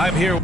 I'm here.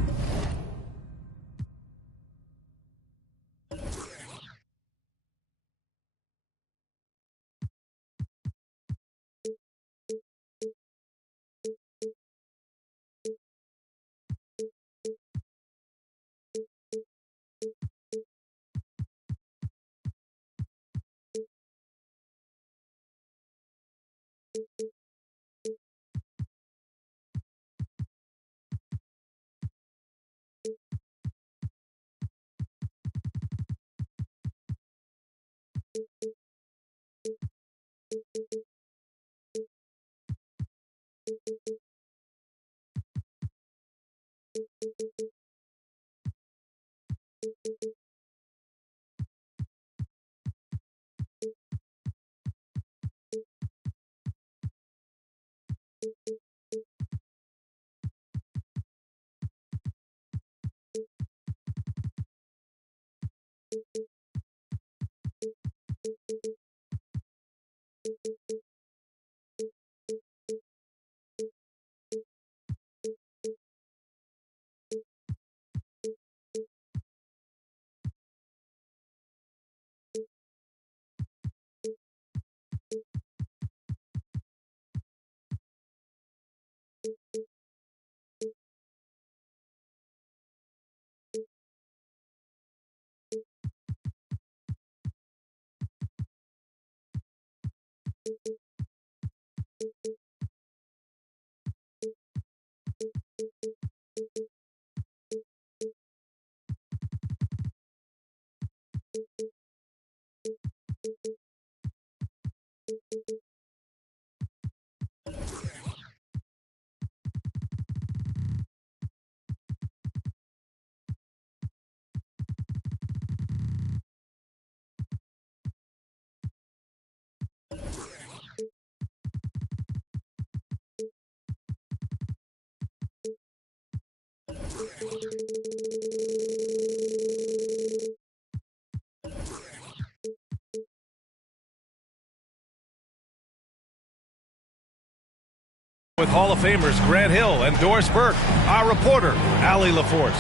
With Hall of Famers Grant Hill and Doris Burke, our reporter, Allie LaForce.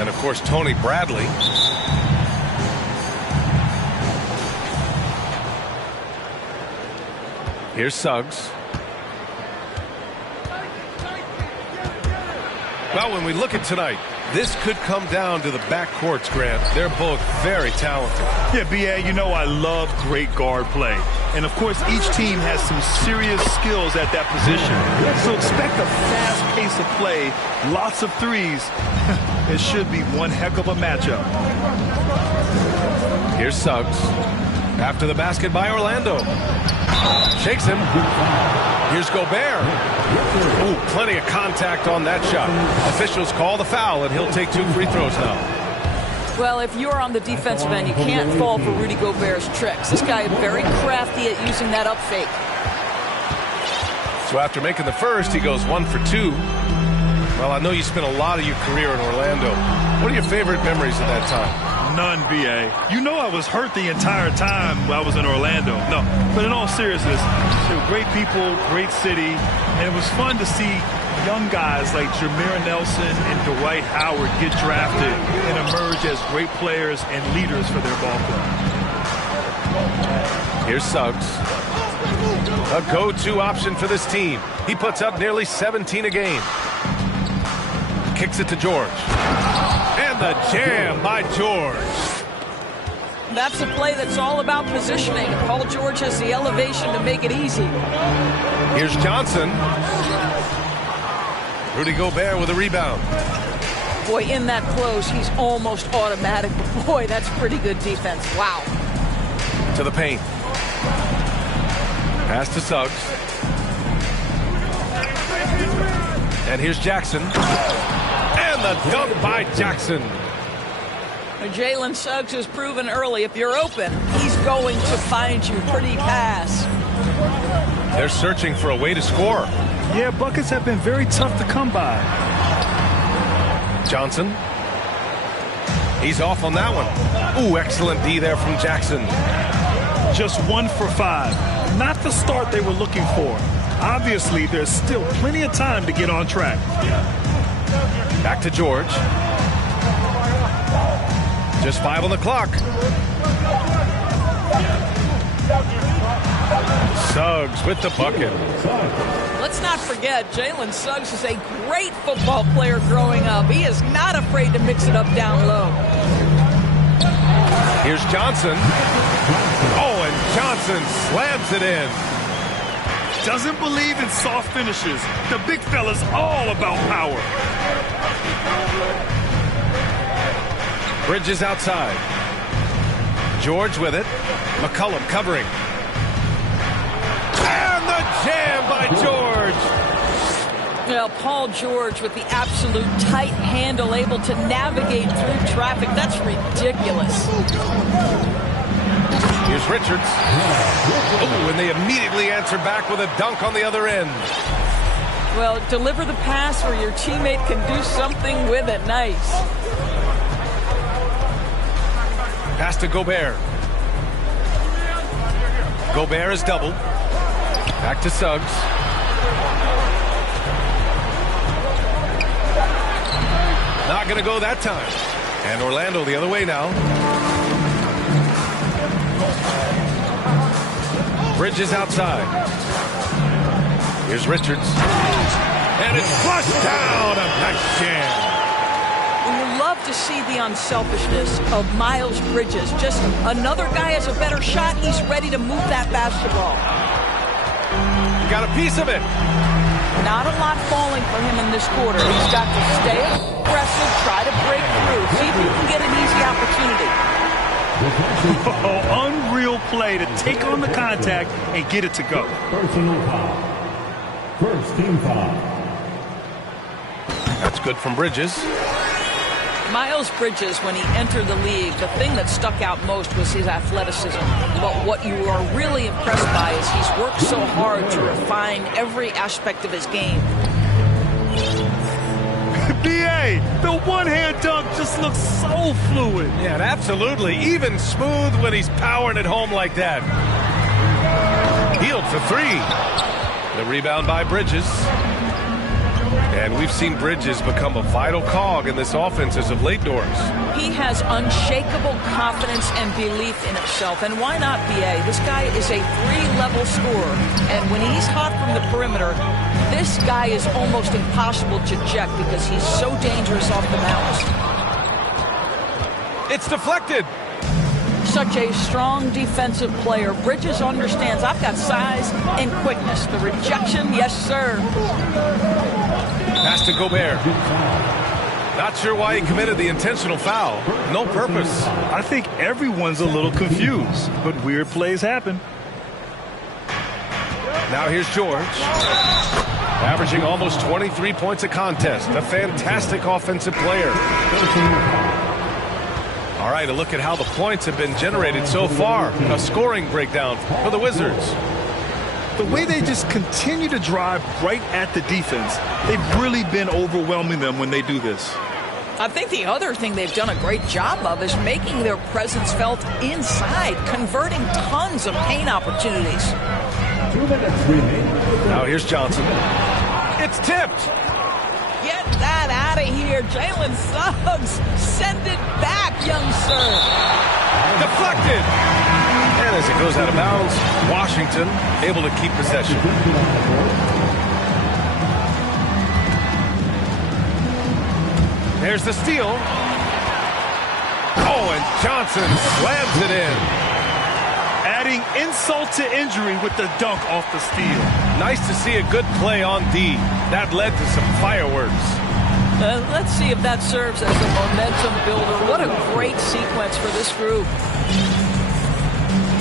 And of course, Tony Bradley. Here's Suggs. Well, when we look at tonight, this could come down to the backcourts, Grant. They're both very talented. Yeah, B.A., you know I love great guard play. And, of course, each team has some serious skills at that position. So expect a fast pace of play, lots of threes. It should be one heck of a matchup. Here's Suggs. After the basket by Orlando. Shakes him. Here's Gobert. Ooh, plenty of contact on that shot. Officials call the foul, and he'll take 2 free throws now. Well, if you're on the defensive end, you can't fall for Rudy Gobert's tricks. This guy is very crafty at using that up fake. So after making the first, he goes 1 for 2. Well, I know you spent a lot of your career in Orlando. What are your favorite memories of that time? None, B.A. You know I was hurt the entire time I was in Orlando. No, but in all seriousness, they were great people, great city, and it was fun to see young guys like Jameer Nelson and Dwight Howard get drafted and emerge as great players and leaders for their ball club. Here's Suggs. A go-to option for this team. He puts up nearly 17 a game. Kicks it to George. And the jam by George. That's a play that's all about positioning. Paul George has the elevation to make it easy. Here's Johnson. Rudy Gobert with a rebound. Boy, in that close, he's almost automatic. But boy, that's pretty good defense. Wow. To the paint. Pass to Suggs. And here's Jackson. And the dunk by Jackson. Jalen Suggs has proven early, if you're open, he's going to find you. Pretty pass. They're searching for a way to score. Yeah, buckets have been very tough to come by. Johnson. He's off on that one. Ooh, excellent D there from Jackson. Just 1 for 5. Not the start they were looking for. Obviously, there's still plenty of time to get on track. Back to George. Just 5 on the clock. Suggs with the bucket. Let's not forget, Jalen Suggs is a great football player growing up. He is not afraid to mix it up down low. Here's Johnson. Oh, and Johnson slams it in. Doesn't believe in soft finishes. The big fella's all about power. Bridges outside. George with it. McCollum covering. And the jam by George. Well, Paul George with the absolute tight handle, able to navigate through traffic. That's ridiculous. Here's Richards. Oh, and they immediately answer back with a dunk on the other end. Well, deliver the pass where your teammate can do something with it. Nice. Pass to Gobert. Gobert is doubled. Back to Suggs. Not going to go that time. And Orlando the other way now. Bridges outside. Here's Richards. And it's flushed down. A nice jam. We love to see the unselfishness of Miles Bridges. Just another guy has a better shot. He's ready to move that basketball. You got a piece of it. Not a lot falling for him in this quarter. He's got to stay aggressive, try to break through, see if he can get an easy opportunity. Oh, unreal play to take on the contact and get it to go. Personal foul. First team foul. That's good from Bridges. Miles Bridges, when he entered the league, the thing that stuck out most was his athleticism. But what you are really impressed by is he's worked so hard to refine every aspect of his game. B.A., the one-hand dunk just looks so fluid. Yeah, absolutely. Even smooth when he's powering it home like that. Healed for three. The rebound by Bridges. And we've seen Bridges become a vital cog in this offense as of late doors. He has unshakable confidence and belief in himself. And why not, B.A.? This guy is a three-level scorer. And when he's hot from the perimeter, this guy is almost impossible to check because he's so dangerous off the bounce. It's deflected. Such a strong defensive player. Bridges understands I've got size and quickness. The rejection, yes, sir. Pass to Gobert. Not sure why he committed the intentional foul. No purpose. I think everyone's a little confused, but weird plays happen. Now here's George. Averaging almost 23 points a contest. A fantastic offensive player. All right, a look at how the points have been generated so far. A scoring breakdown for the Wizards. The way they just continue to drive right at the defense, they've really been overwhelming them when they do this. I think the other thing they've done a great job of is making their presence felt inside, converting tons of paint opportunities. 2 minutes remaining. Now here's Johnson. It's tipped. Get that out of here. Jalen Suggs, send it back, young sir. Deflected. And as it goes out of bounds, Washington able to keep possession. There's the steal. Oh, and Johnson slams it in. Adding insult to injury with the dunk off the steal. Nice to see a good play on D. That led to some fireworks. Let's see if that serves as a momentum builder. What a great sequence for this group.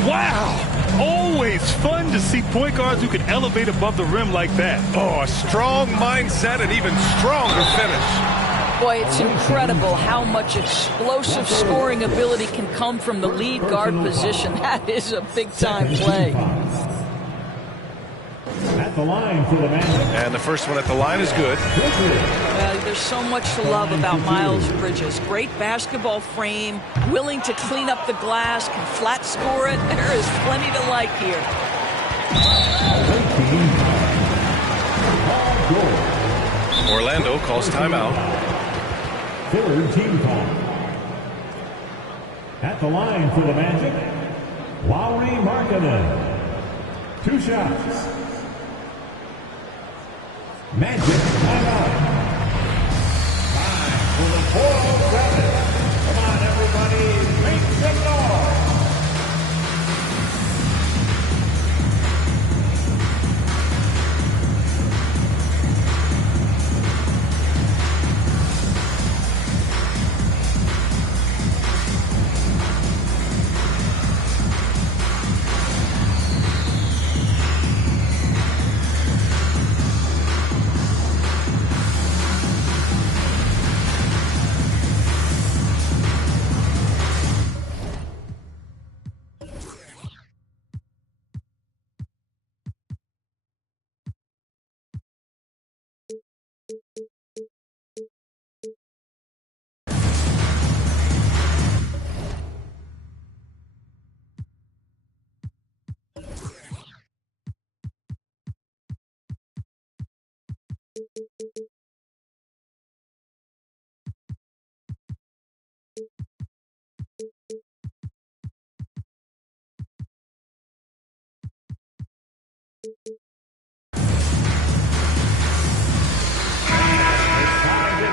Wow! Always fun to see point guards who can elevate above the rim like that. Oh, a strong mindset and even stronger finish. Boy, it's incredible how much explosive scoring ability can come from the lead guard position. That is a big-time play. At the line for the man. And the first one at the line is good. There's so much to love about Miles Bridges. Great basketball frame, willing to clean up the glass, can flat score it. There is plenty to like here. Orlando calls timeout. Third team call. At the line for the Magic, Lauri Markkanen. 2 shots. Magic timeout. Time for the 407. Come on, everybody, make some noise.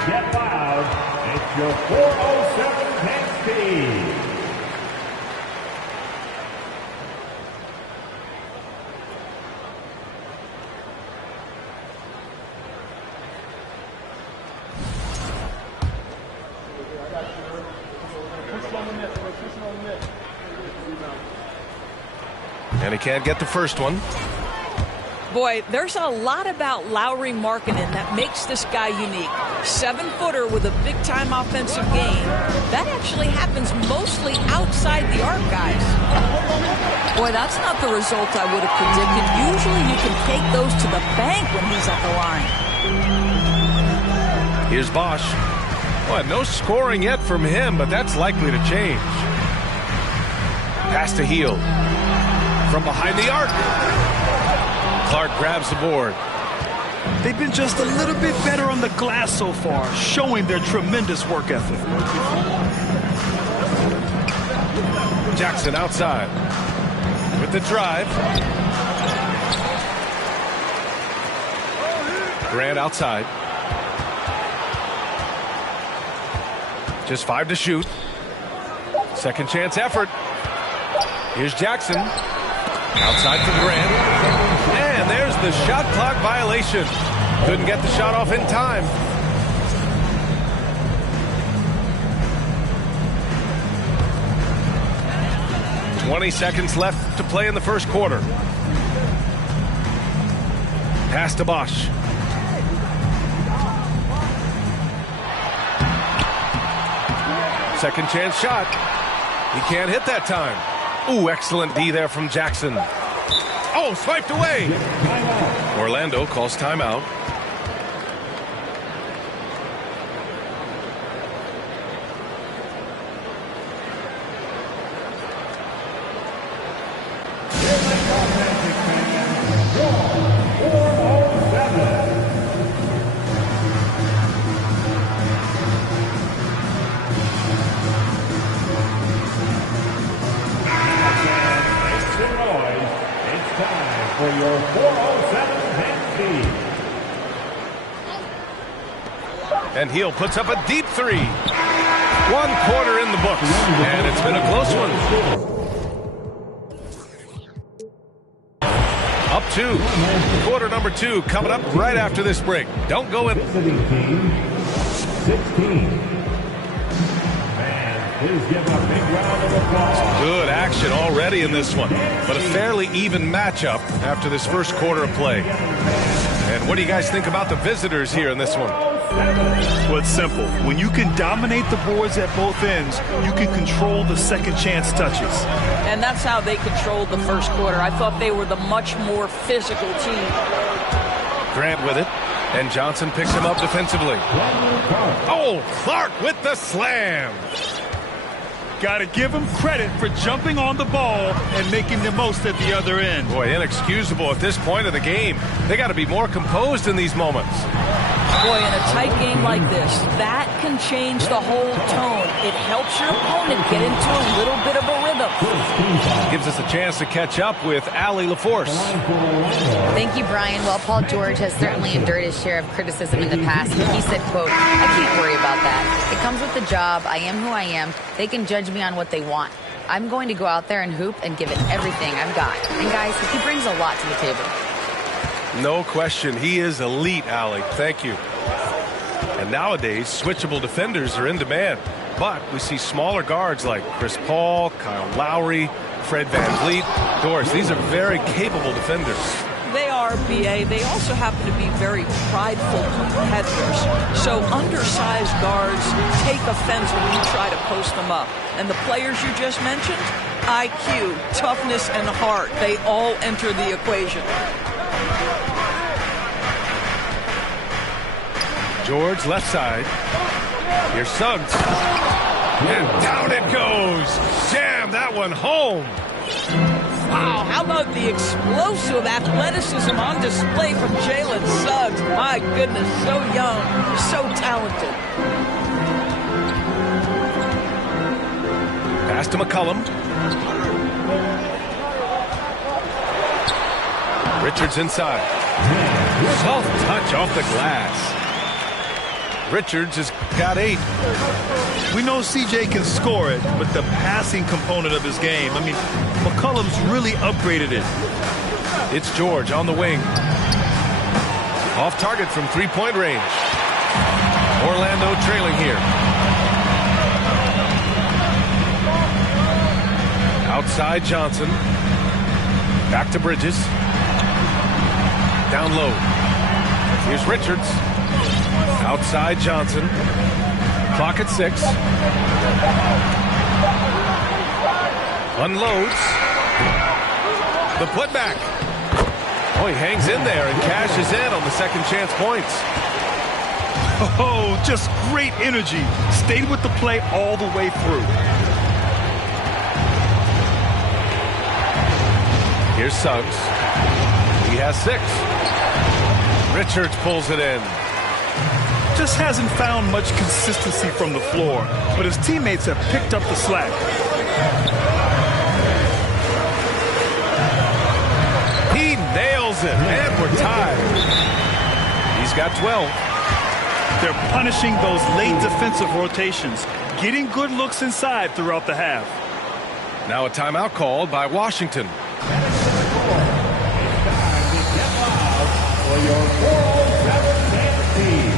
Get loud. It's your 407 tank speed. And he can't get the first one. Boy, there's a lot about Lauri Markkanen that makes this guy unique. 7-footer with a big-time offensive game. That actually happens mostly outside the arc, guys. Boy, that's not the result I would have predicted. Usually you can take those to the bank when he's at the line. Here's Bosch. Well, no scoring yet from him, but that's likely to change. Pass to Heel. From behind the arc. Clark grabs the board. They've been just a little bit better on the glass so far, showing their tremendous work ethic. Jackson outside with the drive. Grant outside. Just 5 to shoot. Second chance effort. Here's Jackson. Outside for Grant. And there's the shot clock violation. Couldn't get the shot off in time. "20 seconds left to play in the first quarter. Pass to Bosch. Second chance shot. He can't hit that time. Ooh, excellent D there from Jackson. Oh, swiped away. Orlando calls timeout. For your 407 hand speed. And Heel puts up a deep 3. 1 quarter in the books, and it's been a close one. Up 2. Quarter number 2 coming up right after this break. Don't go in. Visiting team, 16. Please give a big round of applause. Good action already in this one, but a fairly even matchup after this first quarter of play. And what do you guys think about the visitors here in this one? Well, it's simple. When you can dominate the boards at both ends, you can control the second chance touches. And that's how they controlled the first quarter. I thought they were the much more physical team. Grant with it, and Johnson picks him up defensively. Oh, Clark with the slam. Got to give him credit for jumping on the ball and making the most at the other end. Boy, inexcusable at this point of the game. They got to be more composed in these moments. Boy, in a tight game like this, that can change the whole tone. It helps your opponent get into a little bit of a rhythm. Gives us a chance to catch up with Allie LaForce. Thank you, Brian. Well, Paul George has certainly endured his share of criticism in the past. He said, quote, "I can't worry about that. It comes with the job. I am who I am. They can judge me on what they want. I'm going to go out there and hoop and give it everything I've got." And guys, he brings a lot to the table. No question. He is elite, Allie. Thank you. And nowadays, switchable defenders are in demand. But we see smaller guards like Chris Paul, Kyle Lowry, Fred VanVleet. Doris, these are very capable defenders. They are, B.A. They also happen to be very prideful competitors. So undersized guards take offense when you try to post them up. And the players you just mentioned, IQ, toughness, and heart, they all enter the equation. George, left side. Here's Suggs. And down it goes. Jam that one home. Wow, how about the explosive athleticism on display from Jalen Suggs? My goodness, so young, so talented. Pass to McCollum. Richards inside. Soft touch off the glass. Richards has got 8. We know CJ can score it, but the passing component of his game, I mean, McCollum's really upgraded it. It's George on the wing. Off target from three-point range. Orlando trailing here. Outside Johnson. Back to Bridges. Down low. Here's Richards. Outside Johnson. Clock at 6. Unloads. The putback. Oh, he hangs in there and cashes in on the second chance points. Oh, just great energy. Stayed with the play all the way through. Here's Suggs. He has 6. Richards pulls it in. Just hasn't found much consistency from the floor, but his teammates have picked up the slack. He nails it, and we're tied. He's got 12. They're punishing those late defensive rotations, getting good looks inside throughout the half. Now a timeout called by Washington. For your 407 Kansas team.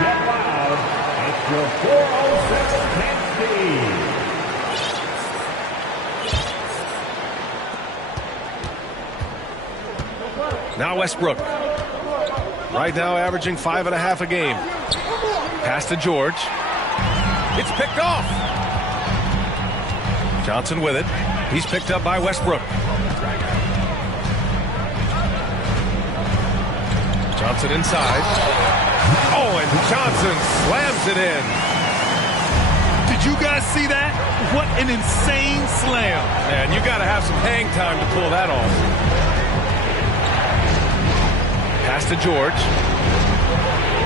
Get loud. It's your 407 Kansas team. Now Westbrook. Right now averaging 5.5 a game. Pass to George. It's picked off. Johnson with it. He's picked up by Westbrook. Johnson inside. Oh, and Johnson slams it in. Did you guys see that? What an insane slam. Man, you got to have some hang time to pull that off. Pass to George.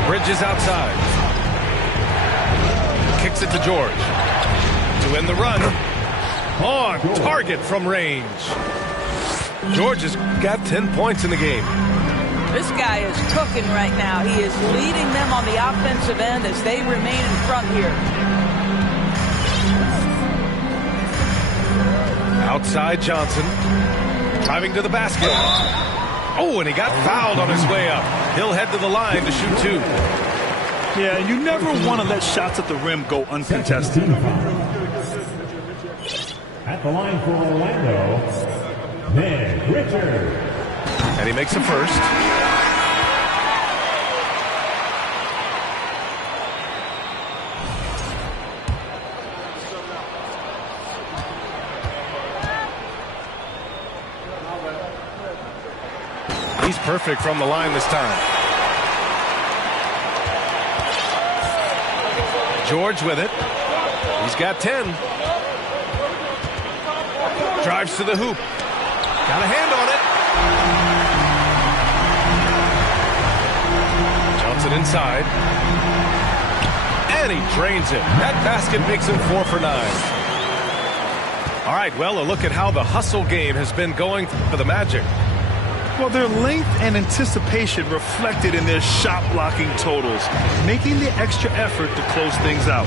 Bridges outside. Kicks it to George. To end the run. On target from range. George has got 10 points in the game. This guy is cooking right now. He is leading them on the offensive end as they remain in front here. Outside Johnson. Driving to the basket. Oh, and he got fouled on his way up. He'll head to the line to shoot 2. Yeah, you never want to let shots at the rim go uncontested. At the line for Orlando, Nick Richards. And he makes a first. He's perfect from the line this time. George with it. He's got 10. Drives to the hoop. Got a hand on it. Johnson inside. And he drains it. That basket makes him 4 for 9. All right, well, a look at how the hustle game has been going for the Magic. Well, their length and anticipation reflected in their shot blocking totals, making the extra effort to close things out.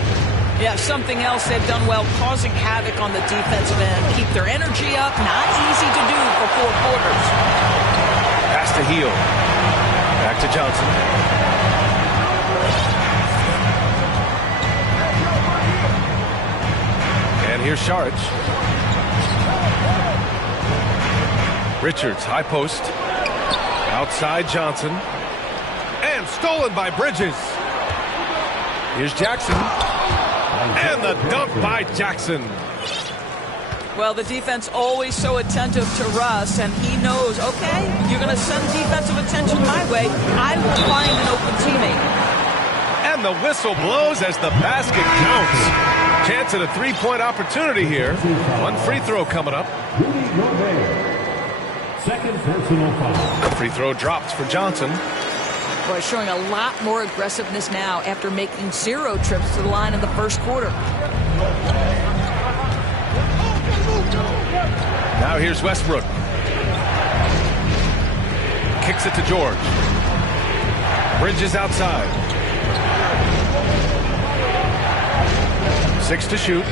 Yeah, something else they've done well, causing havoc on the defensive end. Keep their energy up. Not easy to do for 4 quarters. Pass to Heel. Back to Johnson. And here's Saric. Richards, high post. Outside Johnson. And stolen by Bridges. Here's Jackson. And the dunk by Jackson. Well, the defense always so attentive to Russ, and he knows, okay, you're going to send defensive attention my way. I will find an open teammate. And the whistle blows as the basket counts. Chance at a 3-point opportunity here. One free throw coming up. Second personal foul. Free throw dropped for Johnson. Boy, showing a lot more aggressiveness now after making 0 trips to the line in the first quarter. Now here's Westbrook. Kicks it to George. Bridges outside. 6 to shoot.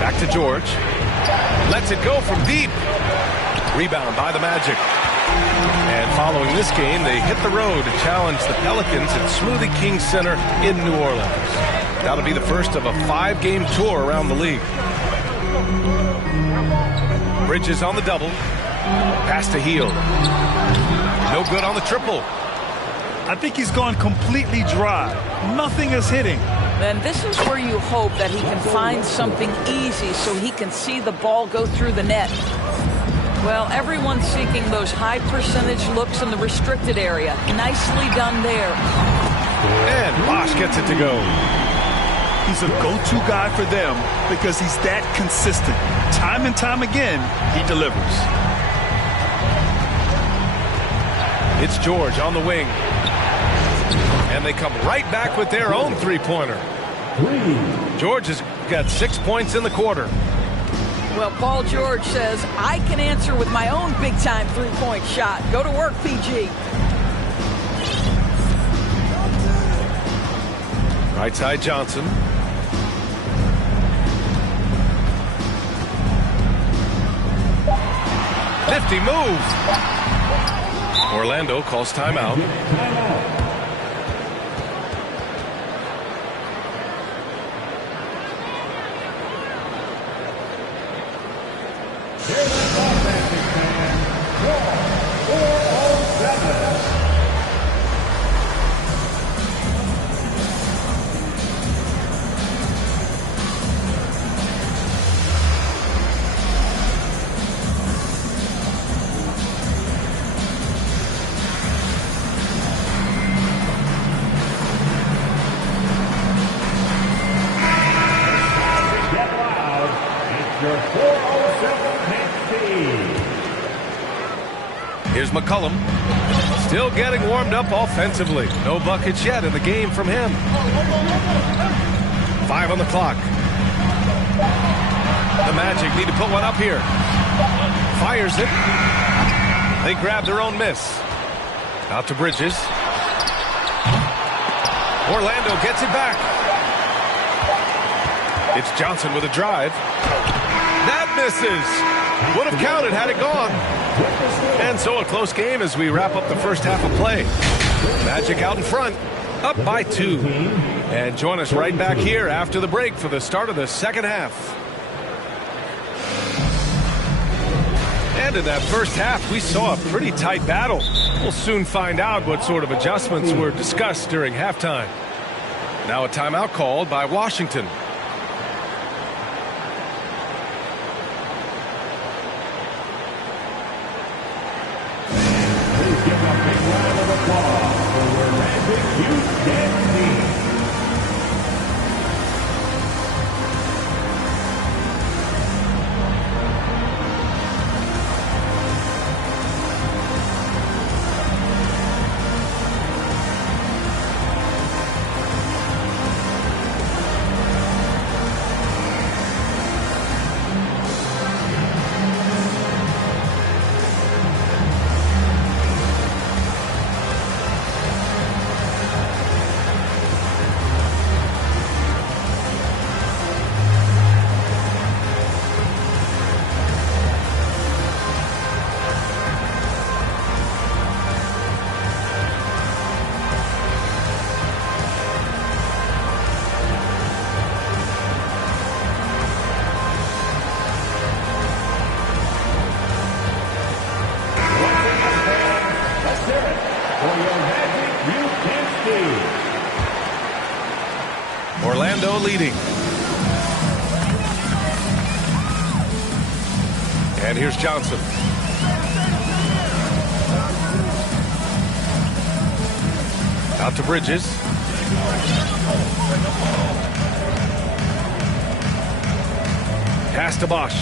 Back to George. Lets it go from deep. Rebound by the Magic. And following this game, they hit the road to challenge the Pelicans at Smoothie King Center in New Orleans. That'll be the first of a 5-game tour around the league. Bridges on the double. Pass to Heel. No good on the triple. I think he's gone completely dry. Nothing is hitting. Then this is where you hope that he can find something easy so he can see the ball go through the net. Well, everyone's seeking those high percentage looks in the restricted area. Nicely done there. And Bosch gets it to go. He's a go-to guy for them because he's that consistent. Time and time again, he delivers. It's George on the wing. And they come right back with their own 3-pointer. George has got 6 points in the quarter. Well, Paul George says, I can answer with my own big-time 3-point shot. Go to work, PG. Right side Johnson. Nifty move. Orlando calls timeout. Here's McCollum. Still getting warmed up offensively. No buckets yet in the game from him. 5 on the clock. The Magic need to put one up here. Fires it. They grab their own miss. Out to Bridges. Orlando gets it back. It's Johnson with a drive. That misses. Would have counted had it gone. And so a close game as we wrap up the first half of play. Magic out in front, up by 2. And join us right back here after the break for the start of the second half. And in that first half, we saw a pretty tight battle. We'll soon find out what sort of adjustments were discussed during halftime. Now a timeout called by Washington. Orlando leading. And here's Johnson. Out to Bridges. Pass to Bosch.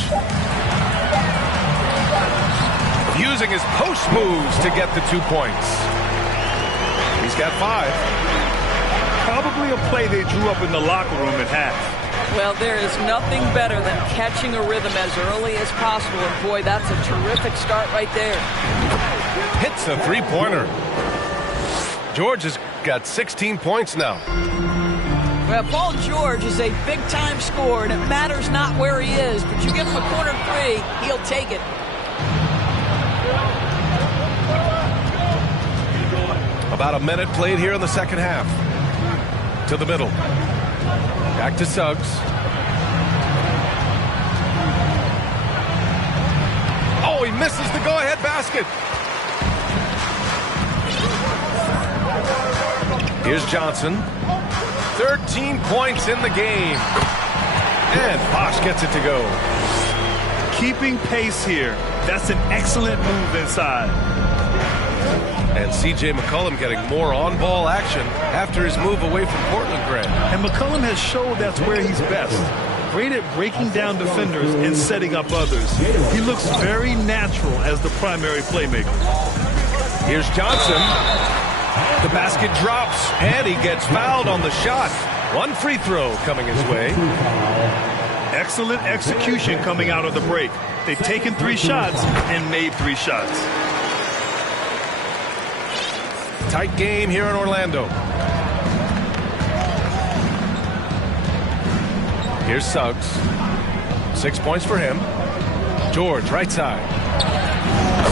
Using his post moves to get the 2 points. He's got 5. Probably a play they drew up in the locker room at half. Well, there is nothing better than catching a rhythm as early as possible. And boy, that's a terrific start right there. Hits a three-pointer. George has got 16 points now. Well, Paul George is a big-time scorer, and it matters not where he is, but you give him a corner three, he'll take it. About a minute played here in the second half. To the middle. Back to Suggs. Oh, he misses the go-ahead basket. Here's Johnson. 13 points in the game. And Bosch gets it to go. Keeping pace here. That's an excellent move inside. And C.J. McCollum getting more on-ball action after his move away from Portland, Grant. And McCollum has showed that's where he's best. Great at breaking down defenders and setting up others. He looks very natural as the primary playmaker. Here's Johnson. The basket drops, and he gets fouled on the shot. One free throw coming his way. Excellent execution coming out of the break. They've taken 3 shots and made 3 shots. Tight game here in Orlando. Here's Suggs. 6 points for him. George, right side.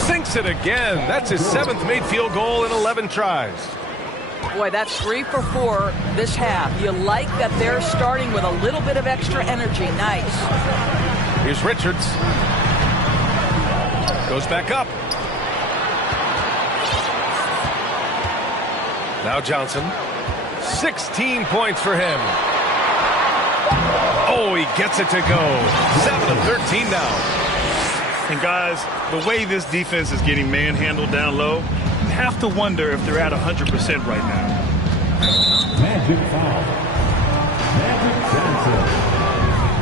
Sinks it again. That's his 7th made field goal in 11 tries. Boy, that's 3 for 4 this half. You like that they're starting with a little bit of extra energy. Nice. Here's Richards. Goes back up. Now Johnson. 16 points for him. Oh, he gets it to go. 7 of 13 now. And guys, the way this defense is getting manhandled down low, you have to wonder if they're at 100% right now. Magic foul. Magic Johnson.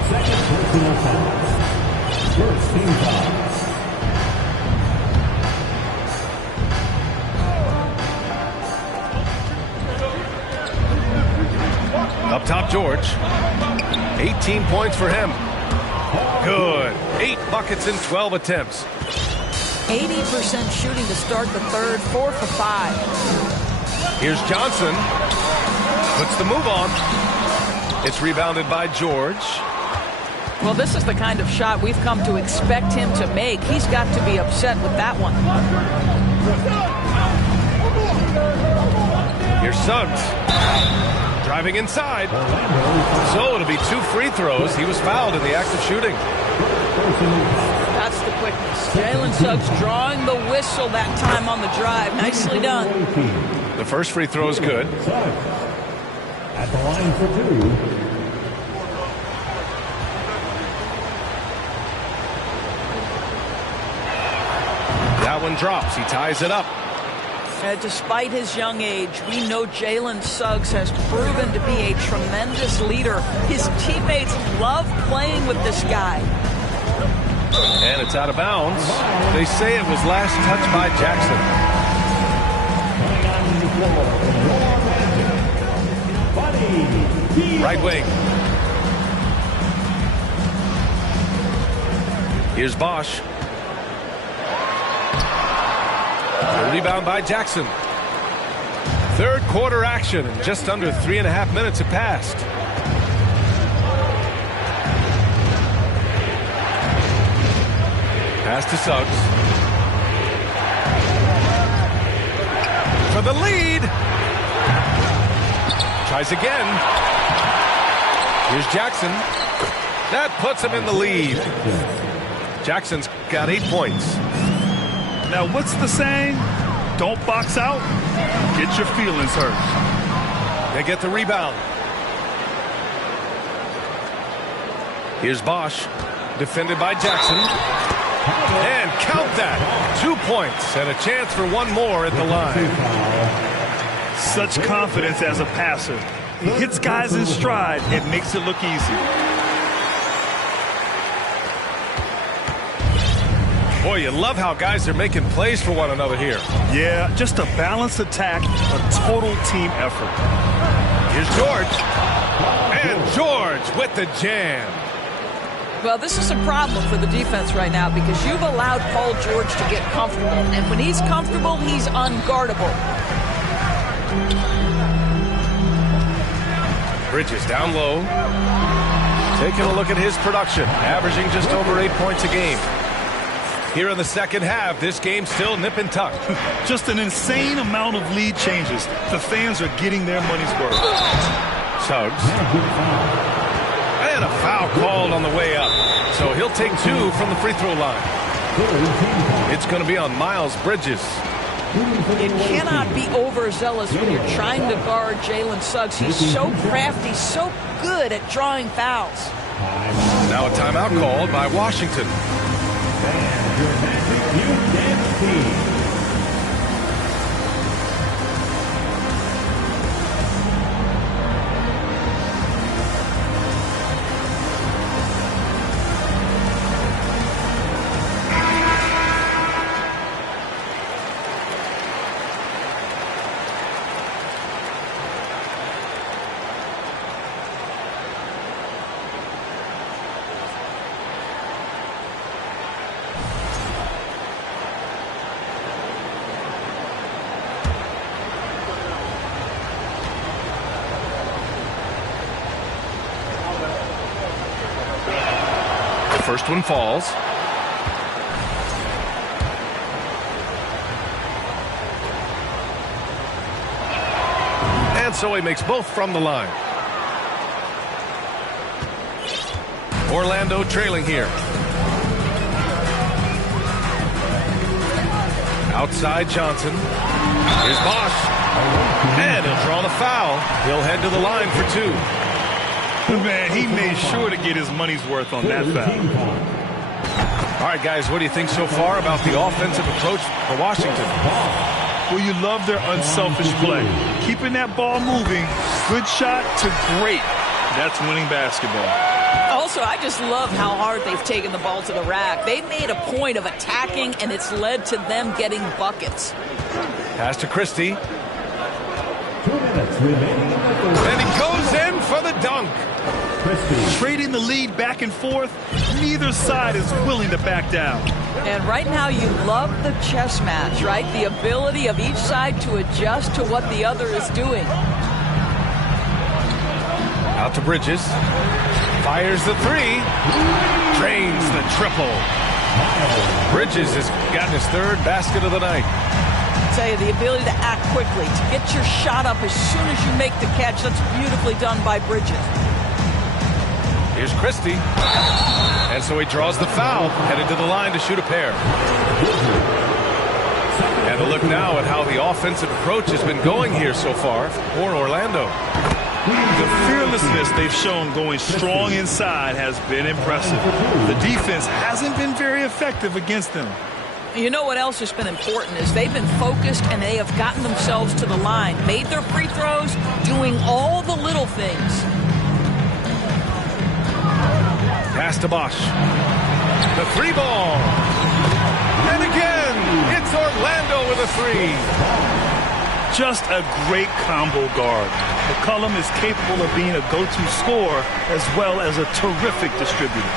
Second personal foul. First team foul. Up top, George. 18 points for him. Good. 8 buckets in 12 attempts. 80% shooting to start the third, 4 for 5. Here's Johnson. Puts the move on. It's rebounded by George. Well, this is the kind of shot we've come to expect him to make. He's got to be upset with that one. Here's Suggs. Driving inside. So it'll be 2 free throws. He was fouled in the act of shooting. That's the quickness. Jalen Suggs drawing the whistle that time on the drive. Nicely done. The first free throw is good. At the line for 2. That one drops. He ties it up. Despite his young age, we know Jalen Suggs has proven to be a tremendous leader. His teammates love playing with this guy. And it's out of bounds. They say it was last touched by Jackson. Right wing. Here's Bosch. A rebound by Jackson. Third quarter action, and just under 3.5 minutes have passed. Pass to Suggs. For the lead. Tries again. Here's Jackson. That puts him in the lead. Jackson's got 8 points. Now, what's the saying? Don't box out. Get your feelings hurt. They get the rebound. Here's Bosch, defended by Jackson. And count that. 2 points and a chance for one more at the line. Such confidence as a passer. He hits guys in stride and makes it look easy. Boy, you love how guys are making plays for one another here. Yeah, just a balanced attack, a total team effort. Here's George. And George with the jam. Well, this is a problem for the defense right now because you've allowed Paul George to get comfortable. And when he's comfortable, he's unguardable. Bridges down low. Taking a look at his production, averaging just over 8 points a game. Here in the second half, this game's still nip and tuck. Just an insane amount of lead changes. The fans are getting their money's worth. Suggs. And a foul called on the way up. So he'll take 2 from the free throw line. It's going to be on Miles Bridges. You cannot be overzealous when you're trying to guard Jalen Suggs. He's so crafty, so good at drawing fouls. Now a timeout called by Washington. First one falls. And so he makes both from the line. Orlando trailing here. Outside Johnson. Here's Bosch. And he'll draw the foul. He'll head to the line for 2. Man, he made sure to get his money's worth on that foul. All right, guys, what do you think so far about the offensive approach for Washington? Well, you love their unselfish play. Keeping that ball moving, good shot to great. That's winning basketball. Also, I just love how hard they've taken the ball to the rack. They've made a point of attacking, and it's led to them getting buckets. Pass to Christie. 2 minutes remaining. And he goes in for the dunk. Trading the lead back and forth, neither side is willing to back down. And right now you love the chess match, right? The ability of each side to adjust to what the other is doing. Out to Bridges. Fires the 3. Drains the triple. Bridges has gotten his 3rd basket of the night. I tell you, the ability to act quickly, to get your shot up as soon as you make the catch, that's beautifully done by Bridges. Here's Christie. And so he draws the foul, headed to the line to shoot a pair. And a look now at how the offensive approach has been going here so far for Orlando. The fearlessness they've shown going strong inside has been impressive. The defense hasn't been very effective against them. You know what else has been important is they've been focused and they have gotten themselves to the line, made their free throws, doing all the little things. Pass to Bosch. The 3 ball. And again, it's Orlando with a 3. Just a great combo guard. McCollum is capable of being a go-to scorer as well as a terrific distributor.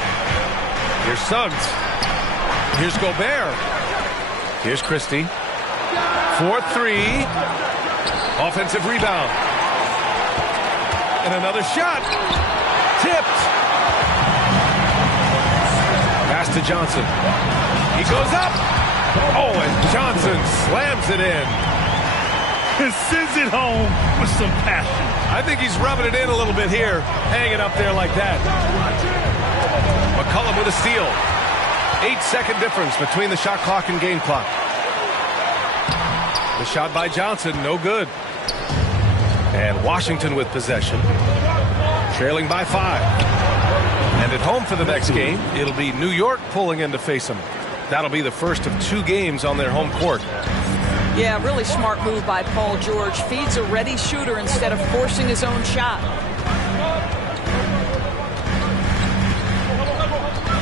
Here's Suggs. Here's Gobert. Here's Christie. 4-3. Offensive rebound. And another shot. Tipped. Pass to Johnson. He goes up. Oh, and Johnson slams it in. And sends it home with some passion. I think he's rubbing it in a little bit here. Hanging up there like that. McCollum with a steal. 8-second difference between the shot clock and game clock. The shot by Johnson, no good. And Washington with possession. Trailing by 5. And And at home for the next game, it'll be New York pulling in to face them. That'll be the first of 2 games on their home court. Yeah, really smart move by Paul George. Feeds a ready shooter instead of forcing his own shot.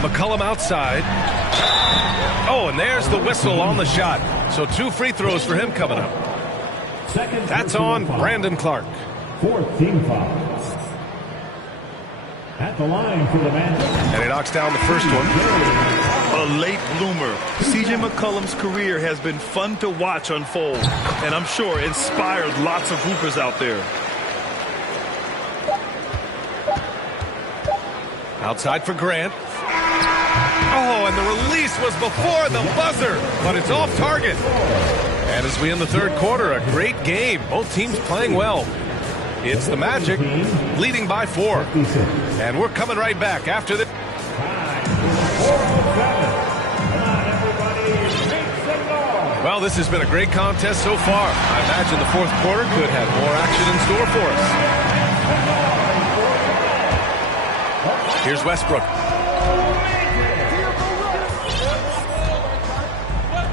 McCollum outside. Oh, and there's the whistle on the shot. So 2 free throws for him coming up. That's on Brandon Clark. 4th team foul. At the line for the Magic. And he knocks down the first one. A late bloomer. C.J. McCollum's career has been fun to watch unfold, and I'm sure inspired lots of hoopers out there. Outside for Grant. Oh, and the release was before the buzzer, but it's off target. And as we end the 3rd quarter, a great game. Both teams playing well. It's the Magic leading by 4. And we're coming right back after the... Well, this has been a great contest so far. I imagine the 4th quarter could have more action in store for us. Here's Westbrook.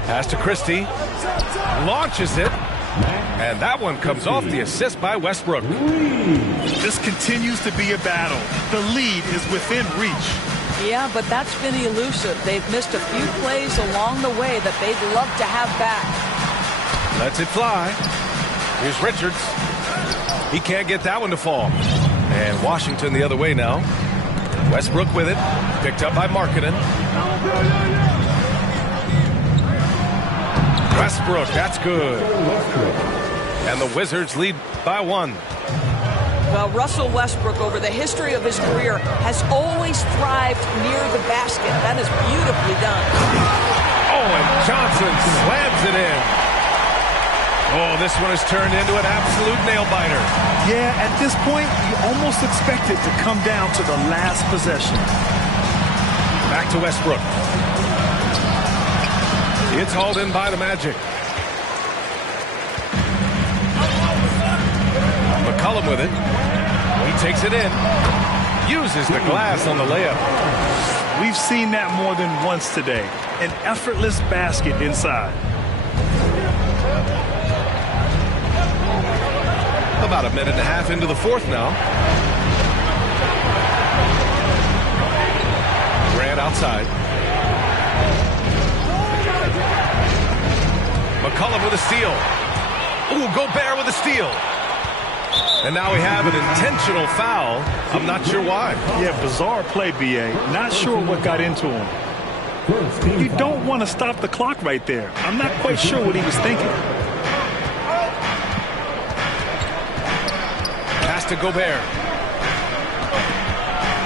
Pass to Christie. Launches it. And that one comes off the assist by Westbrook. This continues to be a battle. The lead is within reach. Yeah, but that's been elusive. They've missed a few plays along the way that they'd love to have back. Lets it fly. Here's Richards. He can't get that one to fall. And Washington the other way now. Westbrook with it. Picked up by Markkanen. Westbrook, that's good. And the Wizards lead by 1. Well, Russell Westbrook, over the history of his career, has always thrived near the basket. That is beautifully done. Oh, and Johnson slams it in. Oh, this one has turned into an absolute nail-biter. Yeah, at this point, you almost expect it to come down to the last possession. Back to Westbrook. It's hauled in by the Magic. McCollum with it. He takes it in. Uses the glass on the layup. We've seen that more than once today. An effortless basket inside. About a minute and a half into the 4th now. Grant outside. McCollum with a steal. Ooh, Gobert with a steal. And now we have an intentional foul. I'm not sure why. Yeah, bizarre play, B.A. Not sure what got into him. You don't want to stop the clock right there. I'm not quite sure what he was thinking. Pass to Gobert.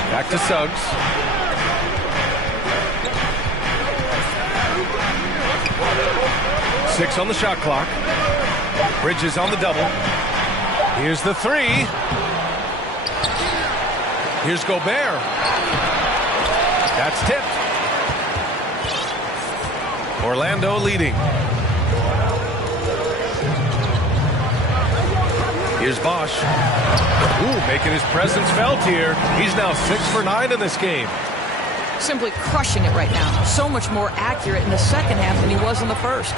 Back to Suggs. Six on the shot clock. Bridges on the double. Here's the 3. Here's Gobert. That's tipped. Orlando leading. Here's Bosch. Ooh, making his presence felt here. He's now 6 for 9 in this game. Simply crushing it right now. So much more accurate in the second half than he was in the first.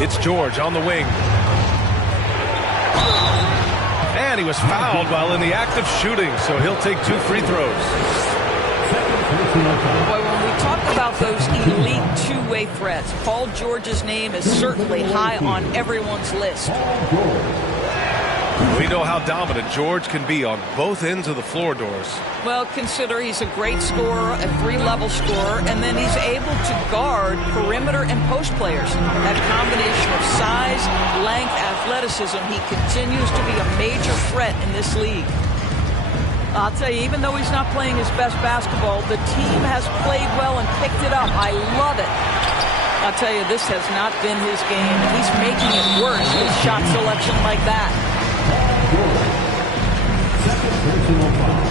It's George on the wing. And he was fouled while in the act of shooting, so he'll take 2 free throws. Boy, when we talk about those elite two-way threats, Paul George's name is certainly high on everyone's list. We know how dominant George can be on both ends of the floor, Doris. Well, consider he's a great scorer, a 3-level scorer, and then he's able to guard perimeter and post players. That combination of size, length, athleticism, he continues to be a major threat in this league. I'll tell you, even though he's not playing his best basketball, the team has played well and picked it up. I love it. I'll tell you, this has not been his game. He's making it worse with shot selection like that. Second personal foul.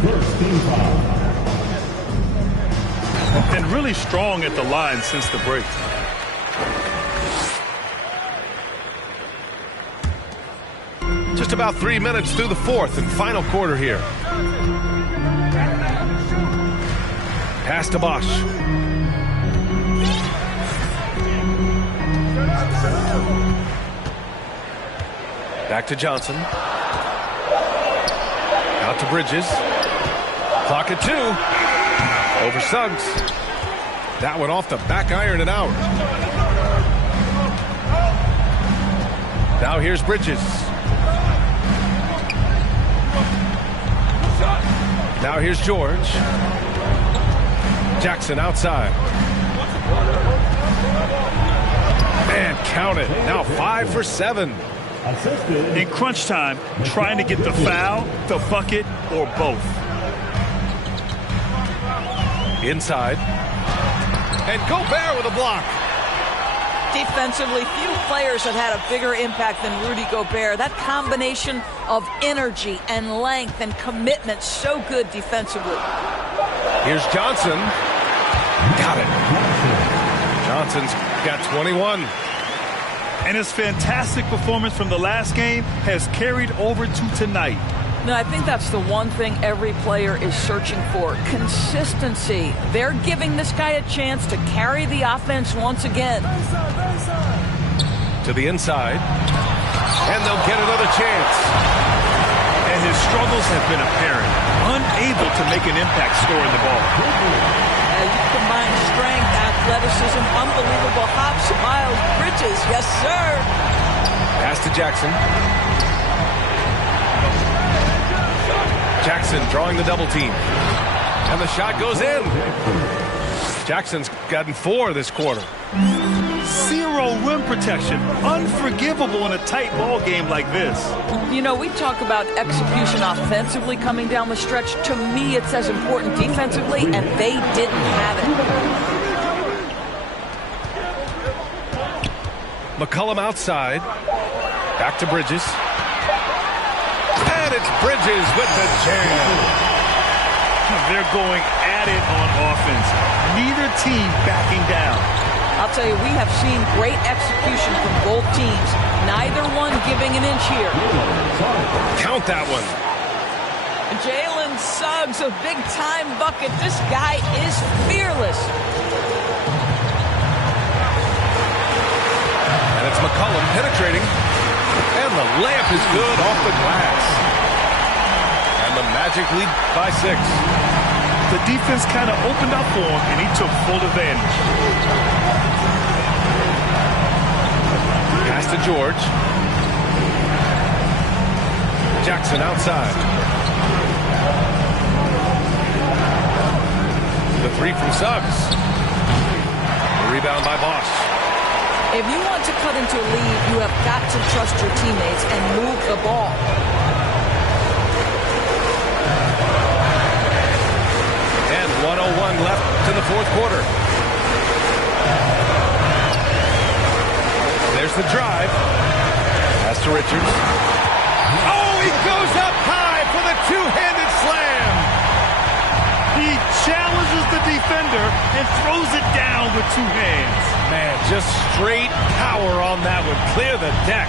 First team foul. And really strong at the line since the break. Just about 3 minutes through the fourth and final quarter here. Pass to Bosch. Back to Johnson. Out to Bridges. Clock at 2. Over Suggs. That one off the back iron and out. Now here's Bridges. Now here's George. Jackson outside. Man, count it. Now 5 for 7. In crunch time, trying to get the foul, the bucket, or both. Inside. And Gobert with a block. Defensively, few players have had a bigger impact than Rudy Gobert. That combination of energy and length and commitment, so good defensively. Here's Johnson. Got it. Johnson's got 21. And his fantastic performance from the last game has carried over to tonight. No, I think that's the one thing every player is searching for. Consistency. They're giving this guy a chance to carry the offense once again. To the inside. And they'll get another chance. And his struggles have been apparent. Unable to make an impact scoring the ball. You combine strength, athleticism, unbelievable hops, Miles Bridges. Yes, sir. Pass to Jackson. Jackson drawing the double team. And the shot goes in. Jackson's gotten 4 this quarter. 0 rim protection. Unforgivable in a tight ball game like this. You know, we talk about execution offensively coming down the stretch. To me, it's as important defensively, and they didn't have it. McCollum outside. Back to Bridges. And it's Bridges with the jam. They're going at it on offense. Neither team backing down. I'll tell you, we have seen great execution from both teams. Neither one giving an inch here. Count that one. Jalen Suggs, a big-time bucket. This guy is fearless. And it's McCollum penetrating. And the layup is good off the glass. And the Magic lead by 6. The defense kind of opened up for him, and he took full advantage. Pass to George. Jackson outside. The 3 from Suggs. The rebound by Bosch. If you want to cut into a lead, you have got to trust your teammates and move the ball. And 1:01 left in the fourth quarter. There's the drive. Pass to Richards. Oh, he goes up high for the two-handed slam. He challenges the defender and throws it down with 2 hands. Man, just straight power on that one. Clear the deck.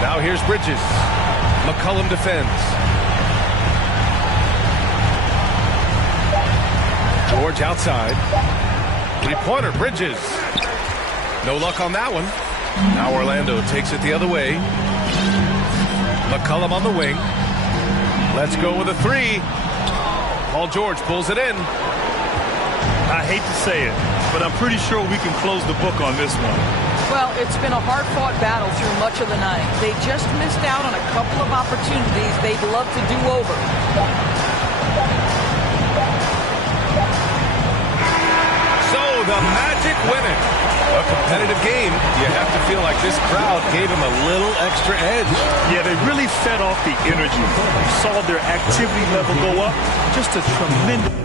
Now here's Bridges. McCollum defends. George outside. 3-pointer, Bridges. No luck on that one. Now Orlando takes it the other way. McCollum on the wing. Let's go with a 3. Paul George pulls it in. I hate to say it, but I'm pretty sure we can close the book on this one. Well, it's been a hard-fought battle through much of the night. They just missed out on a couple of opportunities they'd love to do over. So the Magic win it. A competitive game. You have to feel like this crowd gave them a little extra edge. Yeah, they really fed off the energy. You saw their activity level go up. Just a tremendous...